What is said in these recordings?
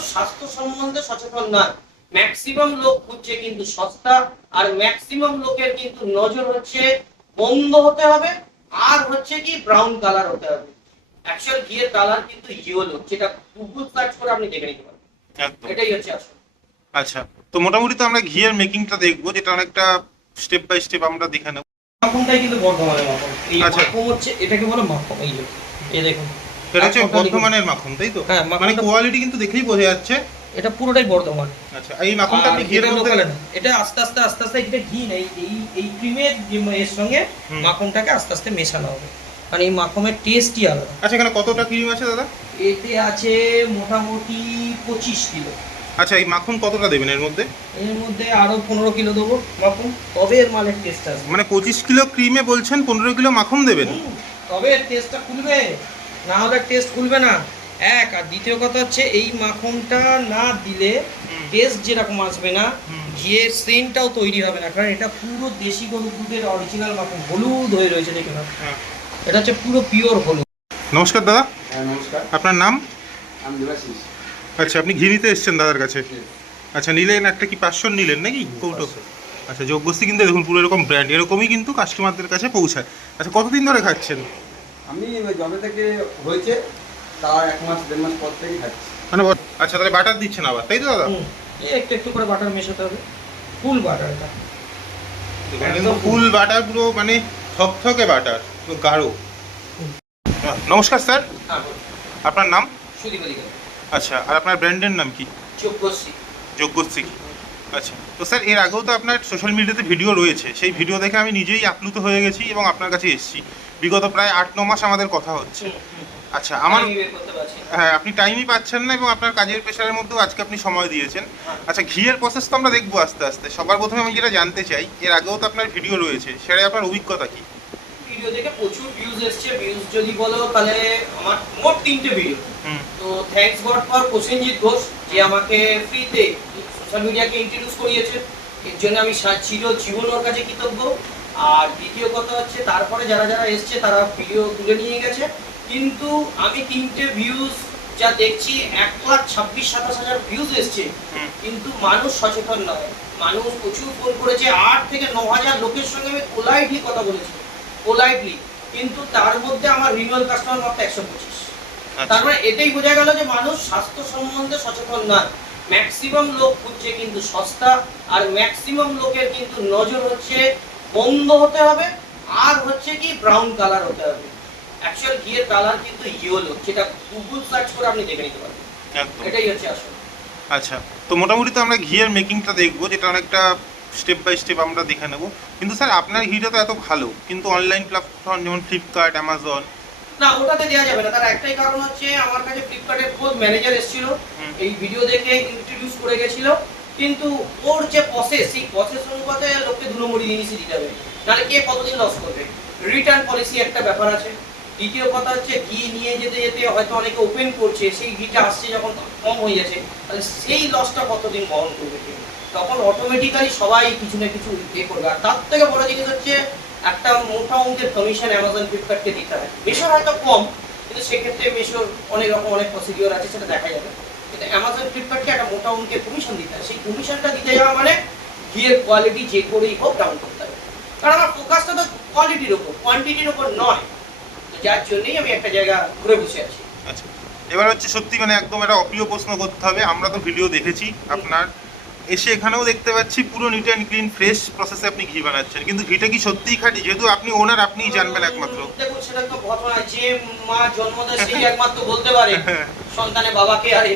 মানুষ স্বাস্থ্য সম্বন্ধে সচেতন নয়। ম্যাক্সিমাম লোক খুঁজছে কিন্তু সস্তা, আর ম্যাক্সিমাম লোকের কিন্তু নজর হচ্ছে বন্ধ হতে হবে, আর হচ্ছে কি ব্রাউন কালার হতে হবে। অ্যাকচুয়াল ঘিয়ের কালার কিন্তু ইয়েলো, যেটা গুগল সার্চ করে আপনি দেখে নিতে পারেন। একদম। এটাই হচ্ছে আসল। আচ্ছা, তো মোটামুটি তো আমরা ঘিয়ের মেকিংটা দেখবো, যেটা অনেকটা স্টেপ বাই স্টেপ আমরা দেখে নেব। মাখনটাই কিন্তু বর্ধমানের মাখন। এই আচ্ছা। মাখন হচ্ছে, এটাকে বলে মাখন। এই যে এই দেখুন, এটা হচ্ছে এক কথা লিখুন। বর্ধমানের মাখন, তাই তো? হ্যাঁ, মানে মাখনটা কোয়ালিটি কিন্তু দেখলেই বোঝা যাচ্ছে। এটা পুরোটাই বর্ধমান। আচ্ছা, এই মাখনটা আপনি আর ঘিয়ের এটা মধ্যে লোকাল না, এটা আস্তে আস্তে আস্তে আস্তে এটা ঘি নেই, এই ক্রিমের এর সঙ্গে হুম। মাখনটাকে আস্তে আস্তে মেশানো হবে, মানে এই মাখনের টেস্টই আলাদা। আচ্ছা, এখানে কতটা ক্রিম আছে দাদা? এতে আছে মোটামুটি 25 কিলো। আচ্ছা, এই মাখন কতটা দেবেন এর মধ্যে? এর মধ্যে আরো 15 কিলো দেবো মাখন, তবে এর মালের টেস্ট আসবে। মানে 25 কিলো ক্রিমে বলছেন 15 কিলো মাখন দেবেন? তবে এর টেস্টটা খুলবে, না হলে টেস্ট খুলবে না। এক, আর দ্বিতীয় কথা হচ্ছে এই মাখনটা না দিলে টেস্ট যেরকম আসবে না, ঘিয়ের সেন্টটাও তৈরি হবে না, কারণ এটা পুরো দেশি গরুর দুধের অরিজিনাল মাখন, হলুদ হয়ে রয়েছে দেখুন। হ্যাঁ। এটা হচ্ছে পুরো পিওর হলুদ। নমস্কার দাদা, হ্যাঁ নমস্কার, আপনার নাম? আমি দেবাশিস। আচ্ছা, আপনি ঘি নিতে এসেছেন দাদার কাছে? আচ্ছা, নিলেন একটা কি 500 নিলেন নাকি কৌটো? আচ্ছা, যোগবস্তি কিন্তু দেখুন পুরো এরকম ব্র্যান্ড, এরকমই কিন্তু কাস্টমারদের কাছে পৌঁছায়। আচ্ছা, কতদিন ধরে খাচ্ছেন? আমি জবে থেকে হয়েছে তার 1 মাস 1.5 মাস পর থেকেই খাচ্ছি। মানে আচ্ছা, তাহলে বাটার দিচ্ছেন আবার, তাই তো দাদা? এই একটু একটু করে বাটার মেশাতে হবে, ফুল বাটার এটা। কিন্তু ফুল বাটার, পুরো মানে থকথকে বাটার, পুরো গাঢ়। নমস্কার স্যার, হ্যাঁ বলুন। আপনার নাম? সুদীপ অধিকারী। আচ্ছা, আর আপনার ব্র্যান্ডের নাম কি? যোগ্যশ্রী। যোগ্যশ্রী। আচ্ছা, তো স্যার এর আগেও তো আপনার সোশ্যাল মিডিয়াতে ভিডিও রয়েছে, সেই ভিডিও দেখে আমি নিজেই আপ্লুত হয়ে গেছি এবং আপনার কাছে এসেছি। বিগত প্রায় 8-9 মাস আমাদের কথা হচ্ছে। আচ্ছা, আমার আমি বের করতে পারছি না। হ্যাঁ, আপনি টাইমই পাচ্ছেন না এবং আপনার কাজের প্রেশারের মধ্যেও আজকে আপনি সময় দিয়েছেন। আচ্ছা, ঘিয়ের প্রসেস তো আমরা দেখবো আস্তে আস্তে। সবার প্রথমে আমি যেটা জানতে চাই, এর আগেও তো আপনার ভিডিও রয়েছে, সেটাই আপনার অভিজ্ঞতা কি? ভিডিও দেখে প্রচুর ভিউজ এসছে। ভিউজ যদি বলো তাহলে আমার মোট 3টে ভিডিও। হুম। তো thanks god for Prosenjit Ghosh, যে আমাকে ফ্রিতে সোশ্যাল মিডিয়াকে ইন্ট্রোডিউস করিয়েছে। এর জন্য আমি চিরজীবন ওর কাছে কৃতজ্ঞ। আর দ্বিতীয় কথা হচ্ছে, তারপরে যারা যারা এসছে তারা ভিডিও তুলে নিয়ে গেছে, কিন্তু আমি 3টে ভিউজ যা দেখছি 1,26,27,000 ভিউজ এসছে, কিন্তু মানুষ সচেতন নয়। মানুষ প্রচুর ফোন করেছে, 8 থেকে 9,000 লোকের সঙ্গে আমি পোলাইটলি কথা বলেছি, পোলাইটলি, কিন্তু তার মধ্যে আমার রিনুয়াল কাস্টমার মাত্র 125। তার মানে এটাই বোঝা গেল যে মানুষ স্বাস্থ্য সম্বন্ধে সচেতন নয়। ম্যাক্সিমাম লোক খুঁজছে কিন্তু সস্তা, আর ম্যাক্সিমাম লোকের কিন্তু নজর হচ্ছে বন্ধ হতে হবে, আর হচ্ছে কি ব্রাউন কালার হতে হবে। অ্যাকচুয়াল ঘিয়ের কালার কিন্তু ইয়েলো, যেটা গুগল সার্চ করে আপনি দেখে নিতে পারেন। একদম। এটাই হচ্ছে আসল। আচ্ছা, তো মোটামুটি তো আমরা ঘিয়ের মেকিংটা দেখবো, যেটা অনেকটা স্টেপ বাই স্টেপ আমরা দেখে নেব। কিন্তু স্যার আপনার ঘিটা তো এত ভালো, কিন্তু অনলাইন প্ল্যাটফর্ম যেমন ফ্লিপকার্ট, অ্যামাজন। না, ওটাতে দেওয়া যাবে না। তার একটাই কারণ হচ্ছে, আমার কাছে ফ্লিপকার্টের খোদ ম্যানেজার এসেছিল, এই ভিডিও দেখে ইন্ট্রোডিউস করে গেছিল, কিন্তু ওর যে প্রসেস, সেই প্রসেস অনুপাতে লোককে 2 নম্বরই জিনিসই দিতে হবে, নাহলে কে কতদিন লস করবে। রিটার্ন পলিসি একটা ব্যাপার আছে। দ্বিতীয় কথা হচ্ছে, ঘি নিয়ে যেতে যেতে হয়তো অনেকে ওপেন করছে, সেই ঘিটা আসছে যখন কম হয়ে যাচ্ছে, তাহলে সেই লসটা কতদিন বহন করবে কেউ? তখন অটোমেটিক্যালি সবাই কিছু না কিছু করবে। আর তার থেকে বড় জিনিস হচ্ছে, একটা মোটা অঙ্কের কমিশন অ্যামাজন ফ্লিপকার্টকে দিতে হয়। মেশোর হয়তো কম, কিন্তু সেক্ষেত্রে মেশোর অনেক রকম অনেক প্রসিডিওর আছে, সেটা দেখা যাবে। কিন্তু অ্যামাজন ফ্লিপকার্টকে একটা মোটা অঙ্কের কমিশন দিতে হয়। সেই কমিশনটা দিতে যাওয়া মানে ঘিয়ের কোয়ালিটি যে করেই হোক ডাউন করতে হবে। কারণ আমার ফোকাসটা তো কোয়ালিটির ওপর, কোয়ান্টিটির ওপর নয়। তো যার জন্যই আমি একটা জায়গা ঘুরে বসে আছি। আচ্ছা, এবার হচ্ছে সত্যি মানে একদম একটা অপ্রিয় প্রশ্ন করতে হবে। আমরা তো ভিডিও দেখেছি আপনার, এসে এখানেও দেখতে পাচ্ছি পুরো নিট অ্যান্ড ক্লিন ফ্রেশ প্রসেসে আপনি ঘি বানাচ্ছেন, কিন্তু ঘিটা কি সত্যিই খাঁটি? যেহেতু আপনি ওনার, আপনিই জানবেন একমাত্র। দেখুন, সেটা তো ঘটনা, যে মা জন্ম দেয় সেই একমাত্র বলতে পারে সন্তানের বাবাকে। আর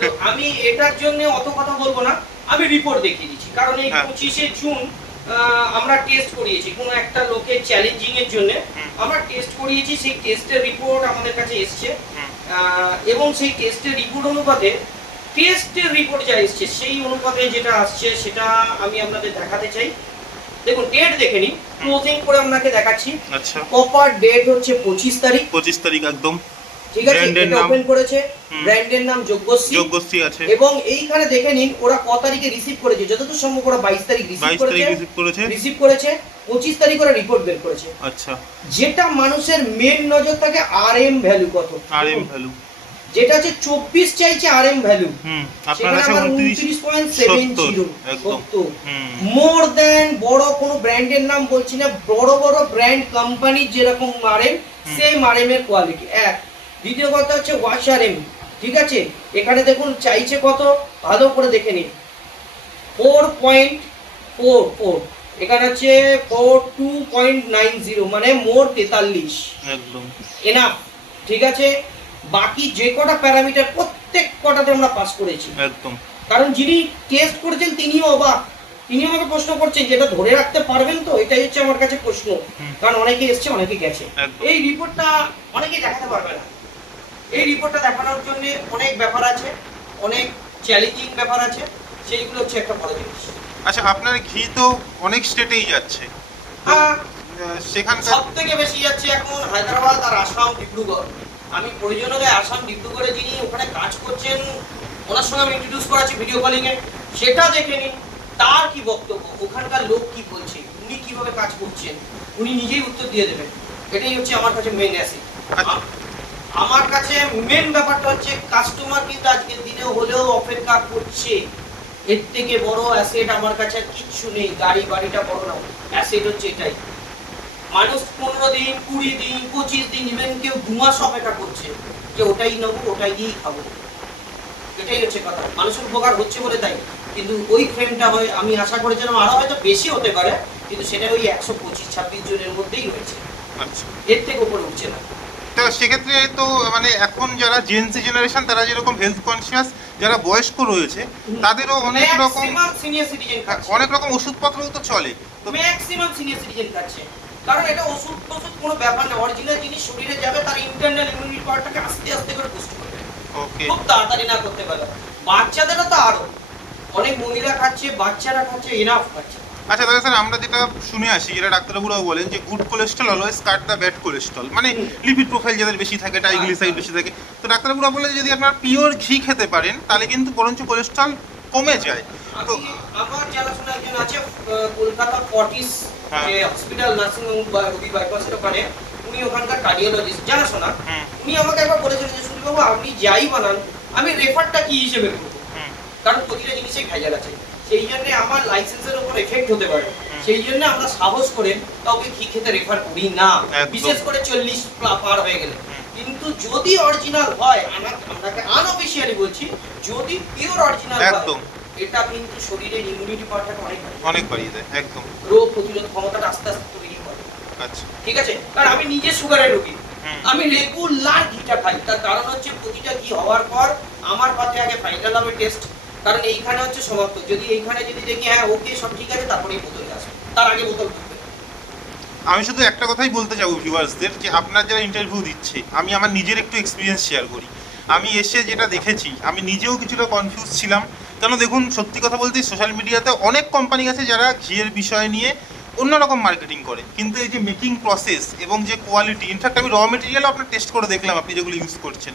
তো আমি এটার জন্য অত কথা বলবো না, আমি রিপোর্ট দেখিয়ে দিচ্ছি। কারণ এই 25শে জুন আমরা টেস্ট করিয়েছি কোনো একটা লোকের চ্যালেঞ্জিং এর জন্য, আমরা টেস্ট করিয়েছি। সেই টেস্টের রিপোর্ট আমাদের কাছে এসছে, এবং সেই টেস্টের রিপোর্ট অনুপাতে, টেস্টের রিপোর্ট যা এসছে সেই অনুপাতে যেটা আসছে সেটা আমি আপনাদের দেখাতে চাই। দেখুন, ডেট দেখে নিন, ক্লোজিং করে আপনাকে দেখাচ্ছি। আচ্ছা, প্রপার ডেট হচ্ছে 25 তারিখ। 25 তারিখ একদম। ঠিক আছে, এটা ওপেন করেছে, ব্র্যান্ডের নাম যোগ্যশ্রী। যোগ্যশ্রী আছে। এবং এইখানে দেখে নিন ওরা ক তারিখে রিসিভ করেছে। যতদূর সম্ভব ওরা 22 তারিখ রিসিভ করেছে। 25 তারিখ ওরা রিপোর্ট বের করেছে। আচ্ছা, যেটা মানুষের মেন নজর থাকে, আরএম ভ্যালু কত। আরএম ভ্যালু যেটা হচ্ছে 24 চাইছে RM ভ্যালু, আপনার সেখানে কাছে আমার 29.70 70 মোর দেন। বড় কোনো ব্র্যান্ডের নাম বলছি না, বড় বড় ব্র্যান্ড কোম্পানি যেরকম মারেন সেই মারেমের কোয়ালিটি এক। দ্বিতীয় কথা হচ্ছে ওয়াশ RM, ঠিক আছে? এখানে দেখুন চাইছে কত, ভালো করে দেখে নিন, 4.44, এখানে হচ্ছে 42.90, মানে মোর 43 একদম এনাফ, ঠিক আছে? বাকি যে কটা প্যারামিটার প্রত্যেক কটাতে আমরা পাস করেছি একদম। কারণ যিনি টেস্ট করেছেন তিনিও অবাক, তিনি আমাকে প্রশ্ন করছেন যেটা ধরে রাখতে পারবেন তো, এটাই হচ্ছে আমার কাছে প্রশ্ন। কারণ অনেকে এসছে অনেকে গেছে, এই রিপোর্টটা অনেকে দেখাতে পারবে না। এই রিপোর্টটা দেখানোর জন্য অনেক ব্যাপার আছে, অনেক চ্যালেঞ্জিং ব্যাপার আছে, সেইগুলো হচ্ছে একটা বড় জিনিস। আচ্ছা, আপনার ঘি তো অনেক স্টেটেই যাচ্ছে, সেখানকার সব থেকে বেশি যাচ্ছে এখন হায়দ্রাবাদ আর আসাম, ডিব্রুগড়। আমি প্রয়োজন হলে আসাম ডিব্রুগড়ে যিনি ওখানে কাজ করছেন ওনার সঙ্গে আমি ইন্ট্রোডিউস করাচ্ছি ভিডিও কলিং এ, সেটা দেখে নিন তার কি বক্তব্য, ওখানকার লোক কি বলছে, উনি কিভাবে কাজ করছেন, উনি নিজেই উত্তর দিয়ে দেবেন। এটাই হচ্ছে আমার কাছে মেন অ্যাসেট। আমার কাছে মেন ব্যাপারটা হচ্ছে কাস্টমার কিন্তু আজকের দিনে হলেও অপেক্ষা করছে। এর থেকে বড় অ্যাসেট আমার কাছে আর কিচ্ছু নেই। গাড়ি বাড়িটা বড় না, অ্যাসেট হচ্ছে এটাই। মানুষ 15 দিন 20 দিন 25 দিন ইভেন কেউ 2 মাস অপেক্ষা করছে যে ওটাই নেবো, ওটাই দিয়েই খাবো। এটাই হচ্ছে কথা, মানুষের উপকার হচ্ছে বলে তাই। কিন্তু ওই ফ্রেমটা হয় আমি আশা করেছিলাম আরো হয়তো বেশি হতে পারে, কিন্তু সেটা ওই 125-26 জনের মধ্যেই হয়েছে, আচ্ছা, এর থেকে উপরে উঠছে না। তো সেক্ষেত্রে তো মানে এখন যারা জেনসি জেনারেশন তারা যেরকম হেলথ কনসিয়াস, যারা বয়স্ক রয়েছে তাদেরও অনেক রকম সিনিয়র সিটিজেন খাচ্ছে, অনেক রকম ওষুধপত্রও তো চলে, তো ম্যাক্সিমাম সিনিয়র সিটিজেন খাচ্ছে। কারণ এটা ওষুধ কোনো ব্যাপার না, অরিজিনাল জিনিস শরীরে যাবে, তার ইন্টারনাল ইমিউনিটি পাওয়ারটাকে আস্তে আস্তে করে বুস্ট করবে, ওকে। খুব তাড়াতাড়ি না করতে পারে। বাচ্চাদেরও তো আরো অনেক মহিলা খাচ্ছে, বাচ্চারা খাচ্ছে, এনাফ খাচ্ছে। আচ্ছা দাদা স্যার, আমরা যেটা শুনে আসি, যেটা ডাক্তারবাবুরাও বলেন যে good cholesterol always cut the bad cholesterol, মানে লিপিড প্রোফাইল যাদের বেশি থাকে, ট্রাইগ্লিসাইড বেশি থাকে, তো ডাক্তারবাবুরা বলে যদি আপনার পিওর ঘি খেতে পারেন তাহলে কিন্তু বরঞ্চ কোলেস্ট্রল কমে যায়। তো আমার জানাশোনা একজন আছে কলকাতা ফর্টিস যে হসপিটাল নার্সিং হোম বা রবি বাইপাসের ওখানে, উনি ওখানকার কার্ডিওলজিস্ট জানাশোনা। উনি আমাকে একবার বলেছিলেন যে সুনীল বাবু আপনি যাই বানান আমি রেফারটা কি হিসেবে করবো, কারণ প্রতিটা জিনিসে ভেজাল আছে, সেই জন্য আমার লাইসেন্সের উপর এফেক্ট হতে পারে, সেই জন্য আমরা সাহস করে কাউকে ঘি খেতে রেফার করি না, বিশেষ করে 40 পার হয়ে গেলে। কিন্তু যদি অরিজিনাল হয়, আপনাকে আনঅফিশিয়ালি বলছি, যদি পিওর অরিজিনাল হয় এটা কিন্তু শরীরের ইমিউনিটি পাওয়ারটাকে অনেক বাড়িয়ে দেয়, একদম রোগ প্রতিরোধ ক্ষমতাটা আস্তে আস্তে তৈরি করে। আচ্ছা, ঠিক আছে? কারণ আমি নিজে সুগারের রোগী, আমি রেগুলার ঘিটা খাই, তার কারণ হচ্ছে প্রতিটা ঘি হওয়ার পর আমার পাতে আগে ফাইনাল হবে টেস্ট, কারণ এইখানে হচ্ছে সমাপ্ত। যদি এইখানে যদি দেখি হ্যাঁ ওকে সব ঠিক আছে, তারপরেই বোতলে আসবে, তার আগে বোতল ঢুকবে। আমি শুধু একটা কথাই বলতে চাবো ভিউয়ার্সদের, যে আপনার যারা ইন্টারভিউ দিচ্ছে, আমি আমার নিজের একটু এক্সপিরিয়েন্স শেয়ার করি। আমি এসে যেটা দেখেছি, আমি নিজেও কিছুটা কনফিউজ ছিলাম, কেন দেখুন সত্যি কথা বলতে সোশ্যাল মিডিয়াতে অনেক কোম্পানি আছে যারা ঘিয়ের বিষয় নিয়ে অন্যরকম মার্কেটিং করে, কিন্তু এই যে মেকিং প্রসেস এবং যে কোয়ালিটি, ইনফ্যাক্ট আমি র মেটেরিয়ালও আপনার টেস্ট করে দেখলাম আপনি যেগুলো ইউজ করছেন।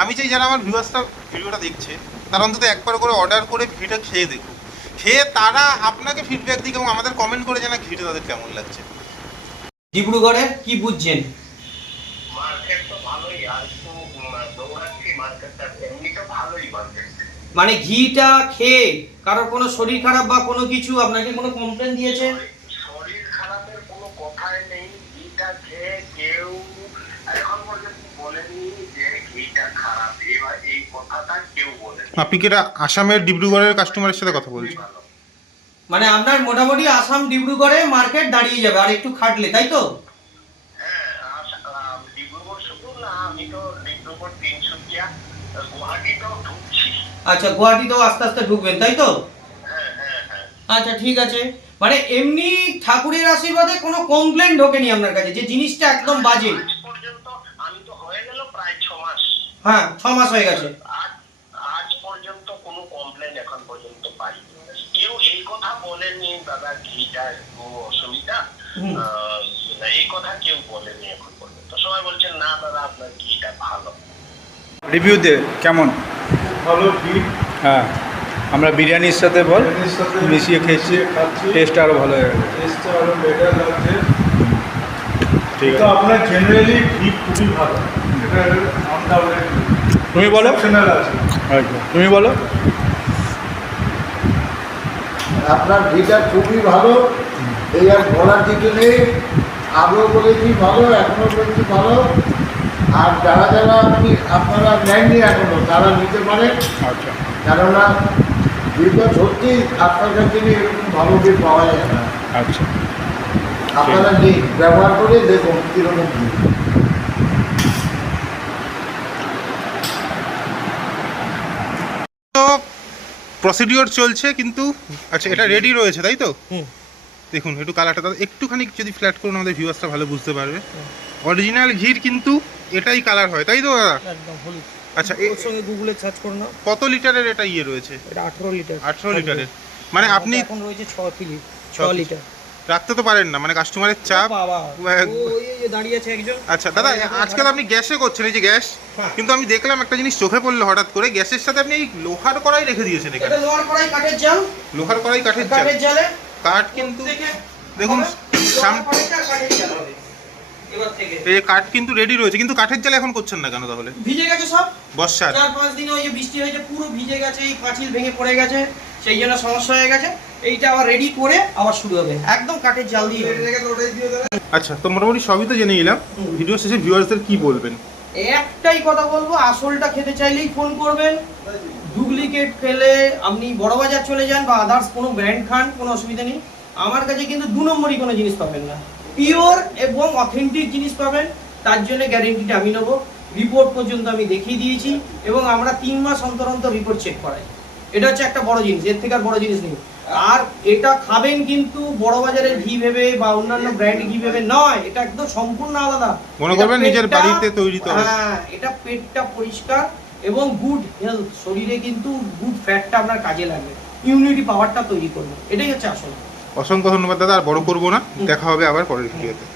আমি চাই যারা আমার ভিউয়ার্সরা ভিডিওটা দেখছে তারা অন্তত একবার করে অর্ডার করে ঘিটা খেয়ে দেখুন, খেয়ে তারা আপনাকে ফিডব্যাক দিক এবং আমাদের কমেন্ট করে জানা ঘিটা তাদের কেমন লাগছে। ডিব্রুগড়ে কি বুঝছেন? মার্কেট তো ভালোই, আর একটু দৌড়াচ্ছি, মার্কেটটা এমনি তো ভালোই মার্কেট। মানে ঘিটা খেয়ে কারোর কোনো শরীর খারাপ বা কোনো কিছু আপনাকে কোনো কমপ্লেন দিয়েছে? শরীর খারাপের কোনো কথাই নেই, ঘিটা খেয়ে কেউ এখন পর্যন্ত বলেনি যে ঘিটা খারাপ, এবার এই কথাটা কেউ বলেনি। আপনি কি এটা আসামের ডিব্রুগড়ের কাস্টমারের সাথে কথা বলছেন? মানে আপনার মোটামুটি আসাম ডিব্রুগড়ে মার্কেট দাঁড়িয়ে যাবে আর একটু খাটলে, তাই তো? হ্যাঁ, ডিব্রুগড় শুধু না, আমি তো ডিব্রুগড়, তিনসুকিয়া, গুয়াহাটিতেও ঢুকছি। আচ্ছা, গুয়াহাটিতেও আস্তে আস্তে ঢুকবেন, তাই তো? হ্যাঁ হ্যাঁ হ্যাঁ। আচ্ছা ঠিক আছে। মানে এমনি ঠাকুরের আশীর্বাদে কোনো কমপ্লেন ঢোকেনি আপনার কাছে যে জিনিসটা একদম বাজে? আজ পর্যন্ত আমি তো হয়ে গেল প্রায় 6 মাস। হ্যাঁ, 6 মাস হয়ে গেছে। আজ পর্যন্ত কোনো কমপ্লেন এখন পর্যন্ত পাইনি। কেউ এই কথা বলেনি দাদা ঘিটা অসুবিধা, এই কথা কেউ বলেনি এখন পর্যন্ত। সবাই বলছেন না দাদা আপনার ঘিটা ভালো। রিভিউ দে কেমন? ভালো ঘি, হ্যাঁ, আমরা বিরিয়ানির সাথে বল মিশিয়ে খেয়েছি, টেস্ট আরও ভালো হয়ে গেছে। টেস্টটা আরো বেটার লাগছে। ঠিক তো আছে, আপনার জেনারেলি ঘি খুবই ভালো, এটা আনডাউটেড। তুমি বলো। Exceptional আছে। আচ্ছা, তুমি বলো। আপনার ঘিটা খুবই ভালো, এই আর বলার কিছু নেই। আগেও বলেছি ভালো, এখনও বলছি ভালো। আর যারা যারা আপনারা নেননি এখনো তারা নিতে পারেন, আচ্ছা কেননা ঘিটা সত্যি আপনার কাছে নিয়ে এরকম ভালো ঘি পাওয়া যায় না। আচ্ছা আপনারা নিন, ব্যবহার করে দেখুন কীরকম ঘি। তো প্রসিডিওর চলছে কিন্তু আচ্ছা এটা রেডি রয়েছে তাই তো? দেখুন একটু কালারটা দাদা একটুখানি যদি ফ্ল্যাট করুন আমাদের ভিউয়ার্সটা ভালো বুঝতে পারবে। অরিজিনাল ঘির কিন্তু এটাই কালার হয় তাই তো দাদা? একদম হলুদ। আচ্ছা ওর সঙ্গে গুগলে সার্চ করে নাও। কত লিটারের এটা ইয়ে রয়েছে? এটা 18 লিটার। 18 লিটারের মানে আপনি এখন রয়েছে 6 6 লিটার। রাখতে তো পারেন না মানে কাস্টমারের চাপ। বাবা এক- ওই যে দাঁড়িয়ে আছে একজন। আচ্ছা দাদা আজকাল আপনি গ্যাসে করছেন এই যে গ্যাস, হ্যাঁ। কিন্তু আমি দেখলাম একটা জিনিস চোখে পড়লো হঠাৎ করে, গ্যাসের সাথে আপনি এই লোহার কড়াই রেখে দিয়েছেন এটা এখানে। লোহার কড়াই কাঠের জাল। লোহার কড়াই কাঠের চাল, কাঠের জালে কাঠ কিন্তু প্রত্যেকে দেখুন হবে, লোহার সাম- কড়াইটা কাঠের জাল হবে এবার থেকে। এই যে কাঠ কিন্তু রেডি রয়েছে, কিন্তু কাঠের জাল এখন করছেন না কেন তাহলে? ভিজে গেছে সব, বর্ষার 4-5 দিনে ওই যে বৃষ্টি হয়েছে পুরো ভিজে গেছে, এই পাঁচিল ভেঙে পড়ে গেছে, সেই জন্য সমস্যা হয়ে গেছে। এইটা আবার রেডি করে আবার শুরু হবে, একদম কাঠের জাল দিয়ে হবে। আচ্ছা তো মোটামুটি সবই তো জেনে নিলাম, ভিডিও শেষে ভিউয়ার্সদের কি বলবেন? একটাই কথা বলবো, আসলটা খেতে চাইলেই ফোন করবেন। ডুপ্লিকেট খেলে আপনি বড়বাজার চলে যান বা আদার্স কোনো ব্র্যান্ড খান, কোনো অসুবিধা নেই। আমার কাছে কিন্তু 2 নম্বরই কোনো জিনিস পাবেন না, পিওর এবং অথেন্টিক জিনিস পাবেন। তার জন্য গ্যারেন্টিটা আমি নেবো। রিপোর্ট পর্যন্ত আমি দেখিয়ে দিয়েছি এবং আমরা 3 মাস অন্তর অন্তর রিপোর্ট চেক করাই। এটা হচ্ছে একটা বড় জিনিস, এর থেকে আর বড় জিনিস নেই। আর এটা খাবেন কিন্তু বড় বাজারের ঘি ভেবে বা অন্যান্য ব্র্যান্ড ঘি ভেবে নয়, এটা একদম সম্পূর্ণ আলাদা। মনে এটা করবেন নিজের পেটটা- বাড়িতে তৈরি তো হবে। হ্যাঁ, এটা পেটটা পরিষ্কার এবং গুড হেলথ, শরীরে কিন্তু গুড ফ্যাটটা আপনার কাজে লাগবে, ইমিউনিটি পাওয়ারটা তৈরি করবে, এটাই হচ্ছে আসল। অসংখ্য ধন্যবাদ দাদা, আর বড় করবো না, দেখা হবে আবার পরের ভিডিওতে।